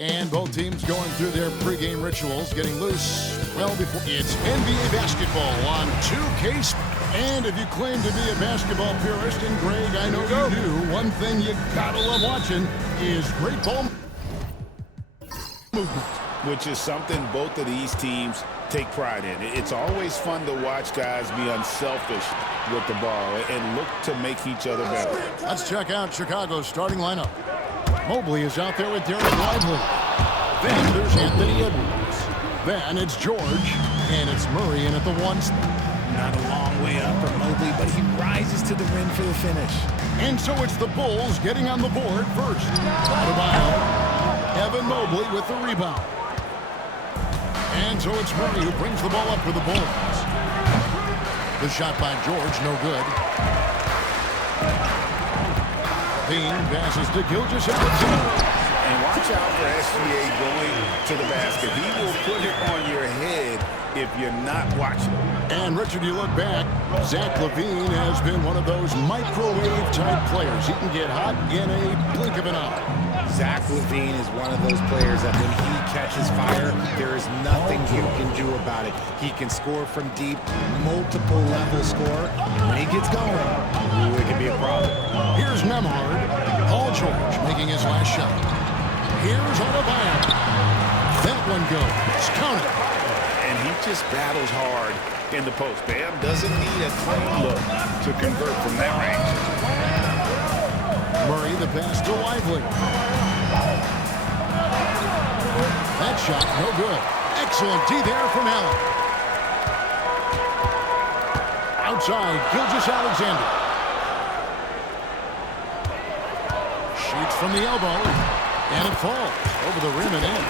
And both teams going through their pregame rituals, getting loose well before. It's NBA basketball on 2K. And if you claim to be a basketball purist, and Greg, I know you do, one thing you gotta love watching is great ball movement. Which is something both of these teams take pride in. It's always fun to watch guys be unselfish with the ball and look to make each other better. Let's check out Chicago's starting lineup. Mobley is out there with Derek Lively. Then there's Anthony Edwards. Then it's George, and it's Murray in at the one spot. Not a long way up for Mobley, but he rises to the rim for the finish. And so it's the Bulls getting on the board first. Adebayo. Evan Mobley with the rebound. And so it's Murray who brings the ball up for the Bulls. The shot by George, no good. Bean passes to Gilgeous-Alexander. And watch out for SGA going to the basket. He will put it on your head if you're not watching. And Richard, you look back, Zach LaVine has been one of those microwave-type players. He can get hot in a blink of an eye. Zach LaVine is one of those players that when he catches fire, there is nothing you can do about it. He can score from deep, multiple level score. When he gets going, it can be a problem. Here's Nembhard. Paul George making his last shot. Here's Adebayo. That one goes. Count it. And he just battles hard in the post. Bam doesn't need a clean look to convert from that range. Murray the pass to Lively. That shot, no good. Excellent D there from Allen. Outside, Gilgeous-Alexander. Shoots from the elbow, and it falls over the rim and in.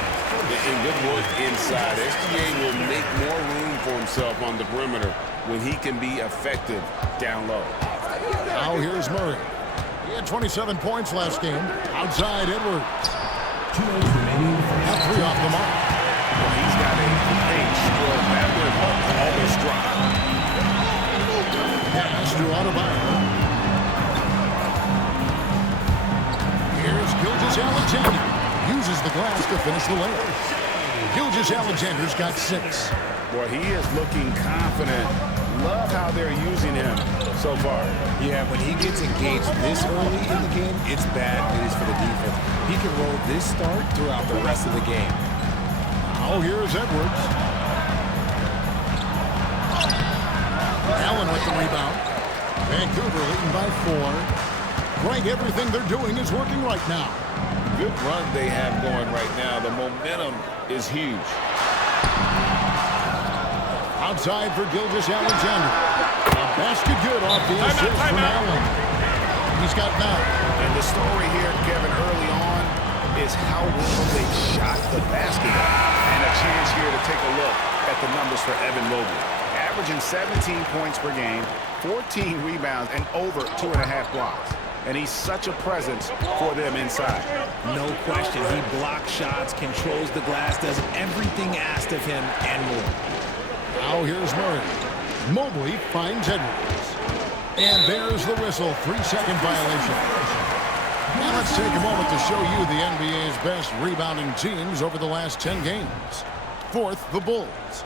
And good work inside. SGA will make more room for himself on the perimeter when he can be effective down low. Now here's Murray. He had 27 points last game. Outside, Edwards. Got 3 off the mark. Well, he's got a stroke. That would almost drop. Pass to Adebayo. Here's Gilgeous-Alexander. Uses the glass to finish the layup. Gilgeous-Alexander's got 6. Boy, he is looking confident. Love how they're using him so far. Yeah, when he gets engaged this early in the game, it's bad news for the defense. He can roll this start throughout the rest of the game. Now here's Edwards. Allen with the rebound. Vancouver leading by 4. Greg, everything they're doing is working right now. Good run they have going right now. The momentum is huge. Outside for Gilgeous-Alexander. A basket good off the assist from Allen. He's got 9. And the story here, Kevin, early on is how well they shot the basket. And a chance here to take a look at the numbers for Evan Mobley. Averaging 17 points per game, 14 rebounds, and over 2.5 blocks. And he's such a presence for them inside. No question. He blocks shots, controls the glass, does everything asked of him and more. Now here's Murray. Mobley finds Edwards. And there's the whistle. 3-second violation. Now let's take a moment to show you the NBA's best rebounding teams over the last 10 games. 4th, the Bulls.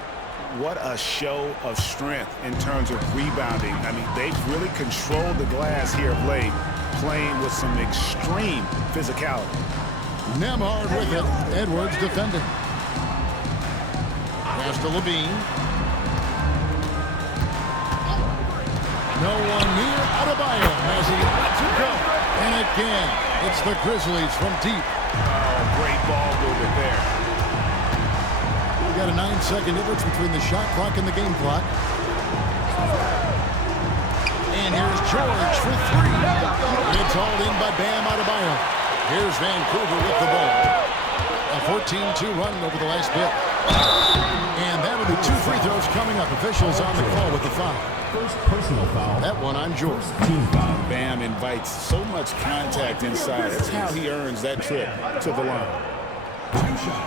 What a show of strength in terms of rebounding. I mean, they've really controlled the glass here of late, playing with some extreme physicality. Nembhard with it. Edwards defending. Pass to Levine. No one near. Adebayo has he let it go. And again, it's the Grizzlies from deep. Oh, great ball movement there. We've got a 9-second difference between the shot clock and the game clock. And here's George for 3. It's hauled in by Bam Adebayo. Here's Vancouver with the ball. A 14-2 run over the last bit. And that'll be 2 free throws coming up. Officials on the call with the foul. First personal foul. That one on George. Team foul. Bam invites so much contact inside. That's how he earns that trip to the line.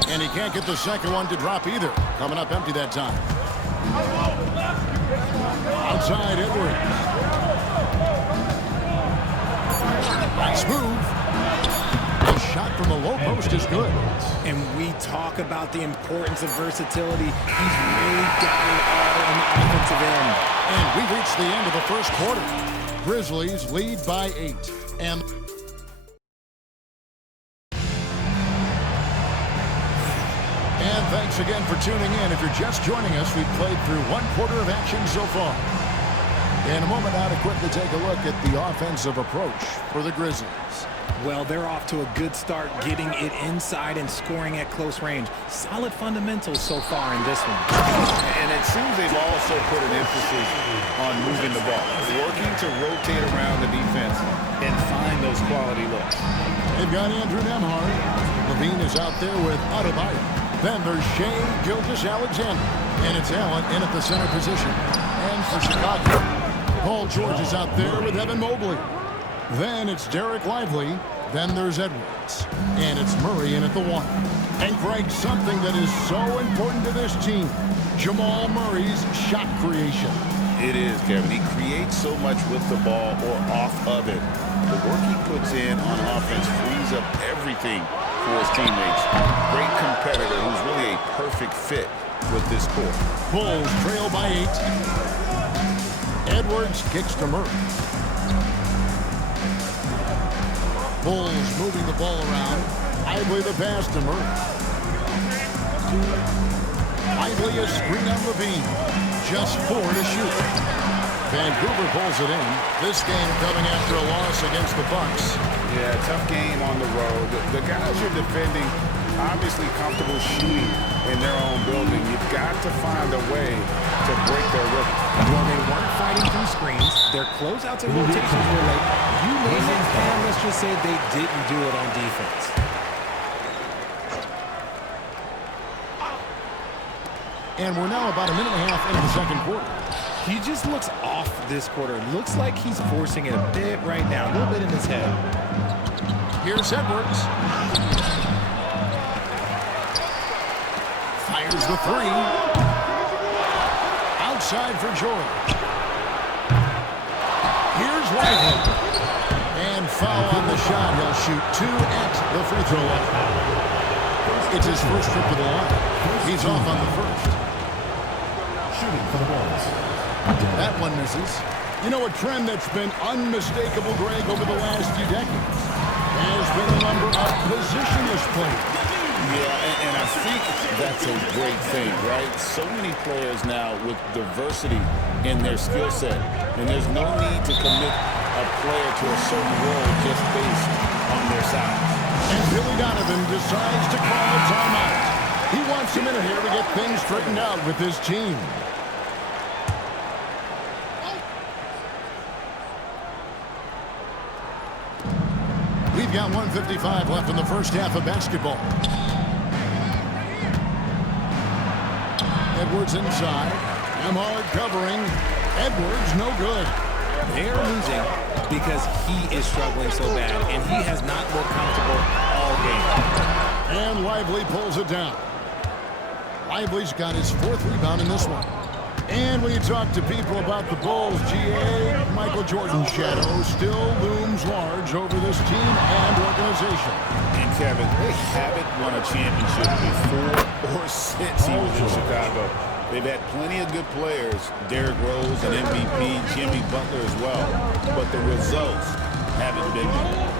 And he can't get the second one to drop either. Coming up empty that time. Outside Edwards. Nice move. The shot from the low post is good. And we talk about the importance of versatility. He's really got it all on the offensive end. And we reached the end of the first quarter. Grizzlies lead by 8. And thanks again for tuning in. If you're just joining us, we've played through one quarter of action so far. In a moment now to quickly take a look at the offensive approach for the Grizzlies. Well, they're off to a good start getting it inside and scoring at close range. Solid fundamentals so far in this one. And it seems they've also put an emphasis on moving the ball, working to rotate around the defense and find those quality looks. They've got Andrew Nembhard. Levine is out there with Adebayo. Then there's Shea Gilgeous-Alexander. And it's Allen in at the center position. And for Chicago, Paul George is out there with Evan Mobley. Then it's Derek Lively. Then there's Edwards. And it's Murray in at the 1. And Greg, something that is so important to this team, Jamal Murray's shot creation. It is, Kevin. He creates so much with the ball or off of it. The work he puts in on offense frees up everything for his teammates. Great competitor who's really a perfect fit with this court. Bulls trail by 8. Edwards kicks to Murray. Bulls moving the ball around. Lively the pass to Murray. Lively a screen on Levine. Just 4 to shoot. Vancouver pulls it in. This game coming after a loss against the Bucks. Yeah, tough game on the road. The guys you're defending obviously comfortable shooting in their own building. You've got to find a way to break their rhythm. Well, they weren't fighting through screens. Their closeouts and rotations were late. You name it, and let's just say they didn't do it on defense. And we're now about a minute and a half into the second quarter. He just looks off this quarter. Looks like he's forcing it a bit right now, a little bit in his head. Here's Edwards. Fires the 3. Outside for George. Here's Lively. And foul on the shot. He'll shoot 2 at the free throw line. It's his first trip to the line. He's off on the first. Shooting for the Bulls. That one misses. You know, a trend that's been unmistakable, Greg, over the last few decades has been the number of positionless players. Yeah, and I think that's a great thing, right? So many players now with diversity in their skill set, and there's no need to commit a player to a certain role just based on their size. And Billy Donovan decides to call a timeout. He wants a minute here to get things straightened out with his team. We've got 1:55 left in the first half of basketball. Edwards inside. Nembhard covering. Edwards no good. They are losing because he is struggling so bad, and he has not looked comfortable all game. And Lively pulls it down. Lively's got his 4th rebound in this one. And when you talk to people about the Bulls, GA, Michael Jordan's shadow still looms large over this team and organization. And Kevin, they haven't won a championship before or since he was in Chicago. They've had plenty of good players, Derrick Rose and MVP, Jimmy Butler as well, but the results haven't been there.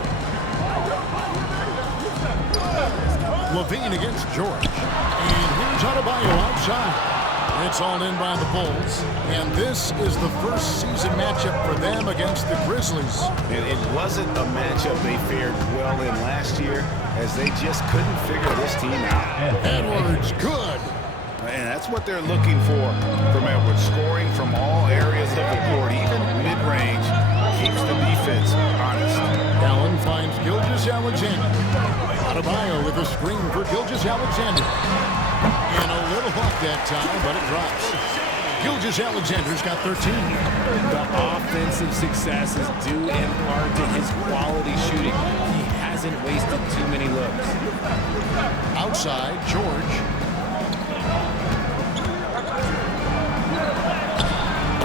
Levine against George. And here's Adebayo outside. It's all in by the Bulls. And this is the first season matchup for them against the Grizzlies. And it wasn't a matchup they fared well in last year, as they just couldn't figure this team out. Edwards, good. And that's what they're looking for from Edwards. Scoring from all areas of the court, even mid-range, keeps the defense honest. Allen finds Gilgeous-Alexander. Adebayo with a screen for Gilgeous-Alexander. And a little off that time, but it drops. Gilgeous-Alexander's got 13. The offensive success is due in part to his quality shooting. He hasn't wasted too many looks. Outside, George.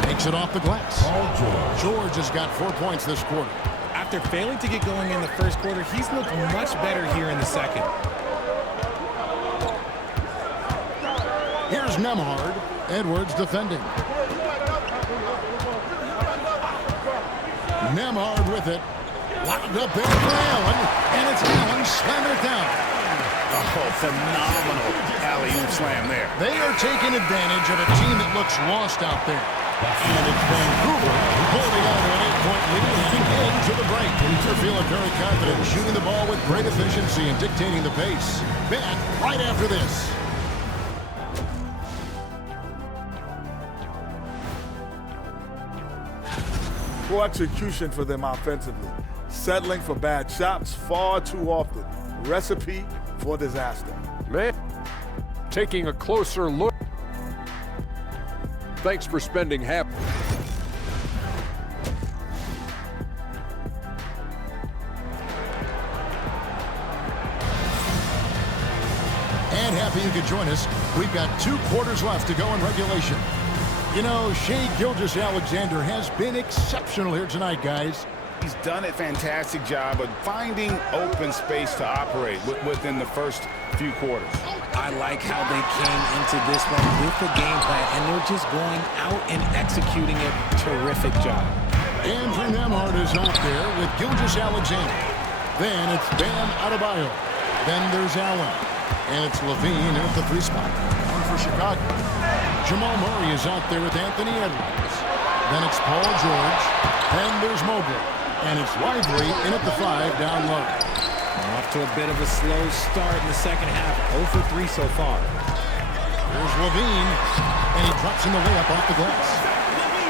Takes it off the glass. George has got 4 points this quarter. after failing to get going in the first quarter, he's looked much better here in the second. Here's Nemhard. Edwards defending. Nemhard with it. Locked up there for Allen. And it's Allen slamming it down. Oh, phenomenal alley-oop slam there. They are taking advantage of a team that looks lost out there. And it's Vancouver holding on to an 8-point lead and into the break. They're feeling very confident, shooting the ball with great efficiency and dictating the pace. Back right after this. Poor execution for them offensively. Settling for bad shots far too often. Recipe for disaster. Man, taking a closer look. Thanks for spending half. And happy you could join us. We've got 2 quarters left to go in regulation. You know, Shai Gilgeous-Alexander has been exceptional here tonight, guys. He's done a fantastic job of finding open space to operate within the first few quarters. I like how they came into this one with the game plan, and they're just going out and executing it. Terrific job. Andrew Nemhard is out there with Gilgeous-Alexander. Then it's Bam Adebayo. Then there's Allen. And it's Levine in at the 3 spot. One for Chicago. Jamal Murray is out there with Anthony Edwards. Then it's Paul George. Then there's Moogle. And it's Lively in at the 5 down low. Off to a bit of a slow start in the second half. 0 for 3 so far. There's Levine. And he drops in the layup off the glass.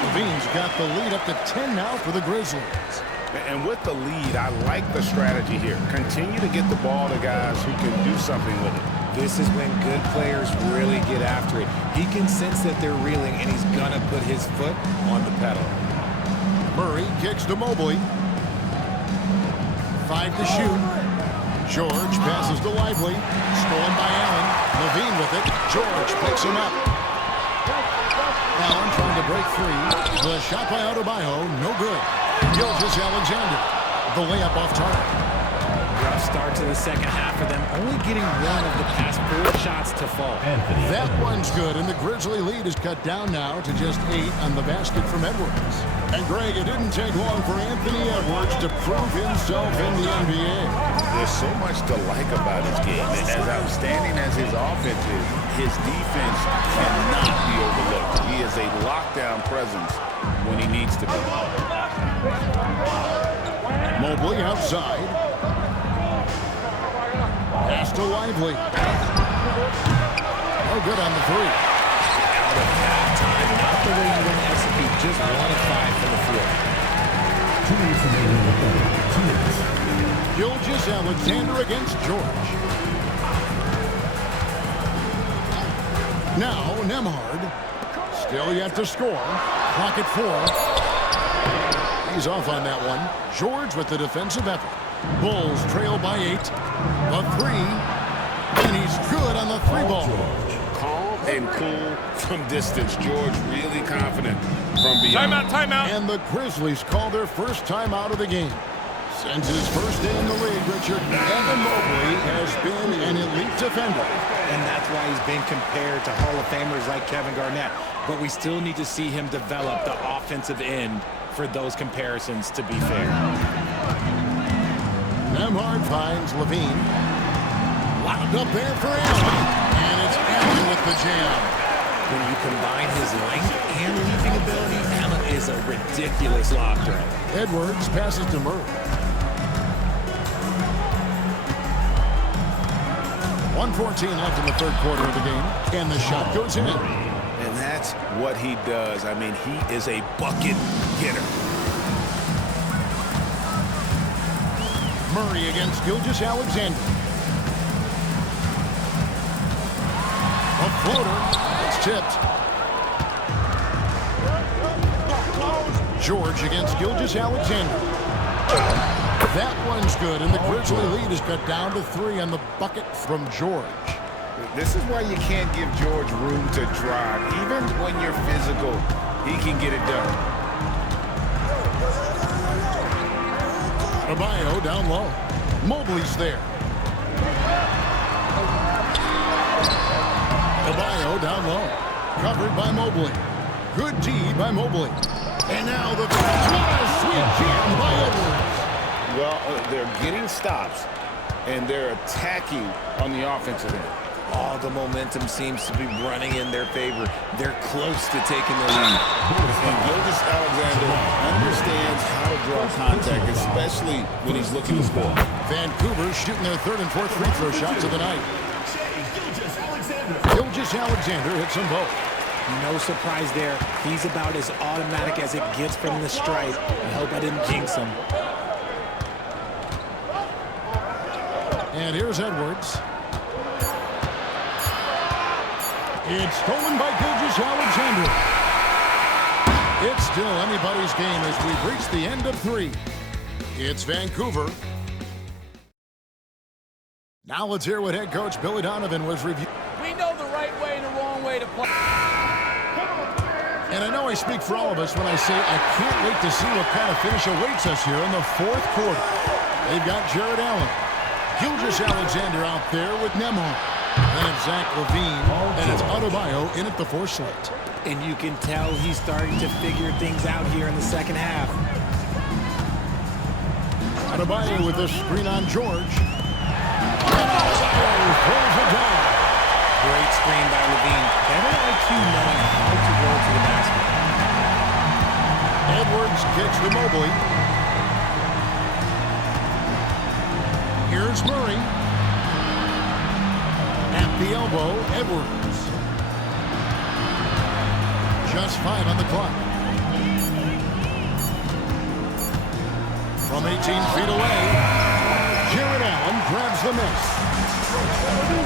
Levine's got the lead up to 10 now for the Grizzlies. And with the lead, I like the strategy here. Continue to get the ball to guys who can do something with it. This is when good players really get after it. He can sense that they're reeling, and he's going to put his foot on the pedal. Murray kicks to Mobley. 5 to shoot. George passes to Lively. Stolen by Allen. Levine with it. George picks him up. Allen trying to break free. The shot by Adebayo, no good. Gilgeous-Alexander. The layup off target. Rough start to the second half for them, only getting 1 of the past 4 shots to fall. That one's good, and the Grizzly lead is cut down now to just 8 on the basket from Edwards. And Greg, it didn't take long for Anthony Edwards to prove himself in the NBA. There's so much to like about his game. As outstanding as his offense is, his defense cannot be overlooked. He is a lockdown presence when he needs to be. Mobley outside. Pass to Lively. No good on the 3. Out of halftime, not the way you want to execute, just 1 of 5 from the floor. 2 minutes remaining in the third. 2 minutes. Gilgeous-Alexander against George. Now Nemhard. Still yet to score. Clock at 4. He's off on that one. George with the defensive effort. Bulls trail by 8. A 3. And he's good on the 3 ball. Calm and cool from distance. George really confident from beyond. Timeout. And the Grizzlies call their first timeout of the game. Since his first day in the league, Richard, Evan Mobley has been an elite defender. And that's why he's been compared to Hall of Famers like Kevin Garnett. But we still need to see him develop the offensive end for those comparisons to be fair. Nemhard finds Levine. Locked up there for Allen. And it's Allen with the jam. When you combine his length and leaping ability, Allen is a ridiculous lob threat. Edwards passes to Murray. 1:14 left in the third quarter of the game. And the shot goes in. And that's what he does. I mean, he is a bucket getter. Murray against Gilgeous-Alexander. A floater. It's tipped. George against Gilgeous-Alexander. That one's good, and the Grizzly lead is cut down to 3 on the bucket from George. This is why you can't give George room to drive. Even when you're physical, he can get it done. Adebayo down low. Mobley's there. Adebayo down low. Covered by Mobley. Good D by Mobley. And now the sweet jam by Edwards. Well, they're getting stops, and they're attacking on the offensive end. All the momentum seems to be running in their favor. They're close to taking the lead. And Gilgeous-Alexander understands how to draw contact, especially when he's looking to score. Vancouver shooting their third and fourth free throw shots of the night. Gilgeous-Alexander hits them both. No surprise there. He's about as automatic as it gets from the stripe. I hope I didn't jinx him. And here's Edwards. It's stolen by Gilgeous-Alexander. It's still anybody's game as we've reached the end of 3. It's Vancouver. Now let's hear what head coach Billy Donovan was reviewing. We know the right way and the wrong way to play. And I know I speak for all of us when I say I can't wait to see what kind of finish awaits us here in the 4th quarter. They've got Jared Allen. Gilgeous-Alexander out there with Nembhard. Then it's Zach LaVine, and it's Adebayo in at the 4 slot. And you can tell he's starting to figure things out here in the second half. Adebayo with the screen on George. Adebayo throws it down. Great screen by LaVine. Better IQ knowing how to go to the basket. Edwards kicks to Mobley. Here's Murray. At the elbow, Edwards. Just 5 on the clock. From 18 feet away, Jared Allen grabs the miss.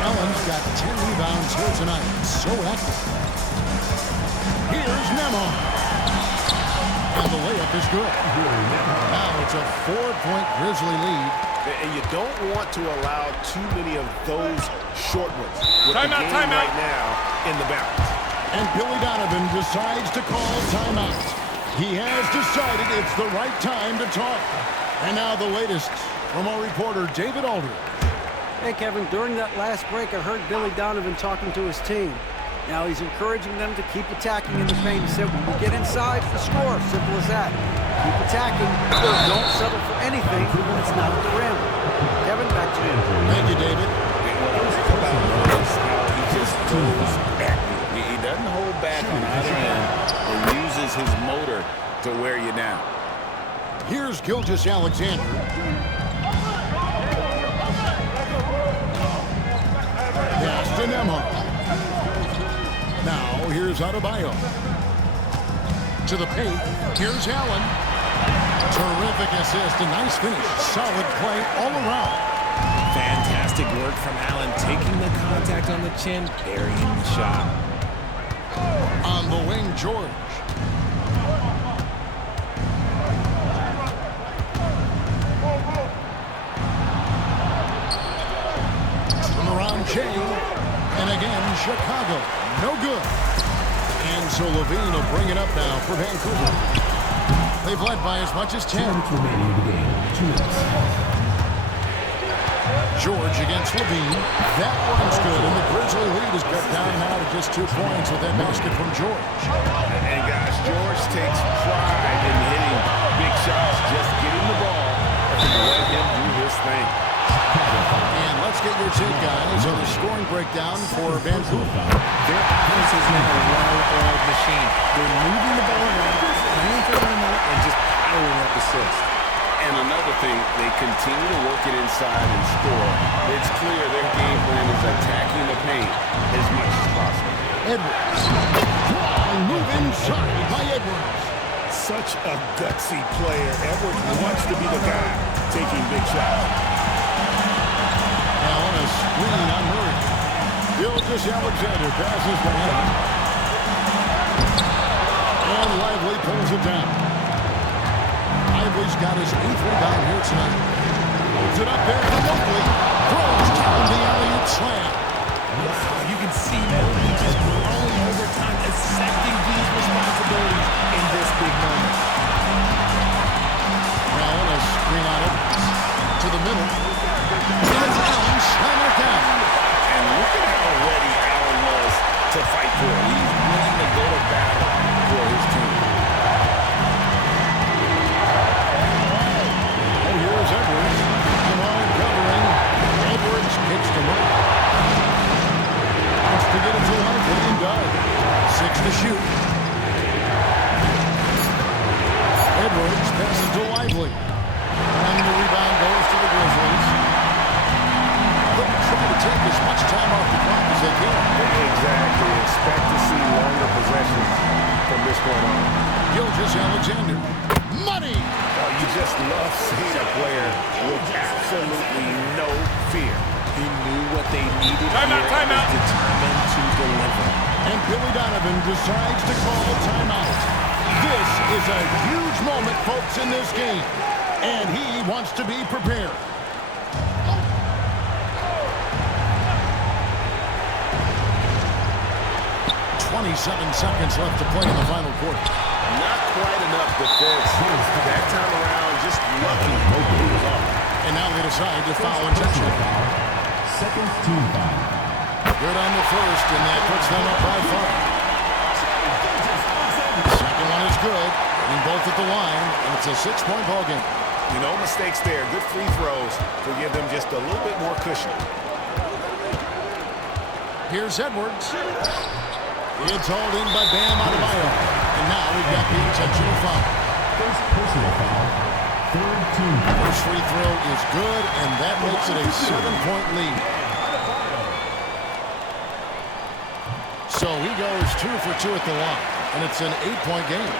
Allen's got 10 rebounds here tonight. So active. Here's Nembhard. And the layup is good. Now it's a 4-point Grizzly lead. And you don't want to allow too many of those short ones. With the game Timeout. right now in the balance. And Billy Donovan decides to call timeout. He has decided it's the right time to talk. And now the latest from our reporter, David Aldridge. Hey, Kevin, during that last break, I heard Billy Donovan talking to his team. Now he's encouraging them to keep attacking in the paint. He said, when we get inside, the score. Simple as that. Keep attacking. Don't settle for anything that's not at the rim. Kevin, back to you. Thank you, David. What I was about is how he just goes back. He doesn't hold back on either end and uses his motor to wear you down. Here's Gilgeous-Alexander. Pass to Nembhard. Now here's Adebayo. To the paint. Here's Allen. Terrific assist. A nice finish. Solid play all around. Fantastic work from Allen, taking the contact on the chin, burying the shot. On the wing, George. Turn around, Jay. And again, Chicago. No good. And so LaVine will bring it up now for Vancouver. They've led by as much as 10. 2 minutes remaining in the game. 2 minutes. George against LaVine. That one's good, and the Grizzly lead is cut down now to just 2 points with that basket from George. And guys, George takes pride in hitting big shots, just getting the ball and let him do his thing. And let's get your take, guys, on the scoring breakdown for Vancouver. Their offense is now a well-oiled machine. They're moving the ball around, playing for one another, and just powering up assists. And another thing, they continue to work it inside and score. It's clear their game plan is attacking the paint as much as possible. Edwards. Move inside by Edwards. Such a gutsy player. Edwards wants to be the guy taking big shots. Now on a screen on Murray. Gilgeous-Alexander passes the hand. And Lively pulls it down. Lively's got his 8th rebound here tonight. Holds it up there for Moogle. Throws down the alley-oop slam. You can see Mobley just growing over time, accepting these responsibilities in this big moment. Now on a screen on it. to shoot. Edwards passes to Lively. And the rebound goes to the Grizzlies. They'll try to take as much time off the clock as they can. Exactly. Expect to see longer possessions from this point on. Gilgeous-Alexander. Money! Oh, you just love seeing a player with absolutely no fear. He knew what they needed Timeout, here timeout. and was determined to deliver. And Billy Donovan decides to call timeout. This is a huge moment, folks, in this game. And he wants to be prepared. "27 seconds left to play in the final quarter. Not quite enough defense. That time around, just lucky he was off. And now they decide to foul intentionally. Second team foul. Good on the first, and that puts them up by 5. Second one is good. Getting both at the line, and it's a 6-point ball game. No mistakes there. Good free throws to give them just a little bit more cushion. Here's Edwards. It's hauled in by Bam Adebayo. And now we've got the intentional foul. First personal foul. Third team foul. First free throw is good, and that makes it a 7-point lead. So he goes 2 for 2 at the line, and it's an 8-point game.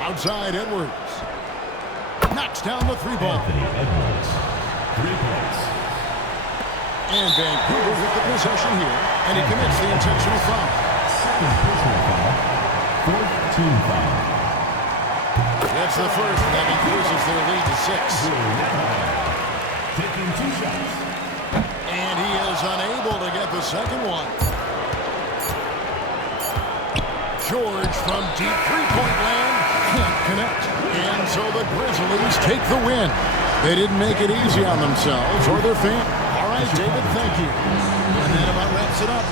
Outside, Edwards. Knocks down the 3-ball. Anthony Edwards. 3 points. And Vancouver with the possession here, and he commits the intentional foul. Second personal foul. Fourth team foul. That's the first, and that increases their lead to 6. Taking 2 shots. And he is unable to get the second one. George from deep three-point land can't connect. And so the Grizzlies take the win. They didn't make it easy on themselves or their fans. All right, David, thank you. And that about wraps it up.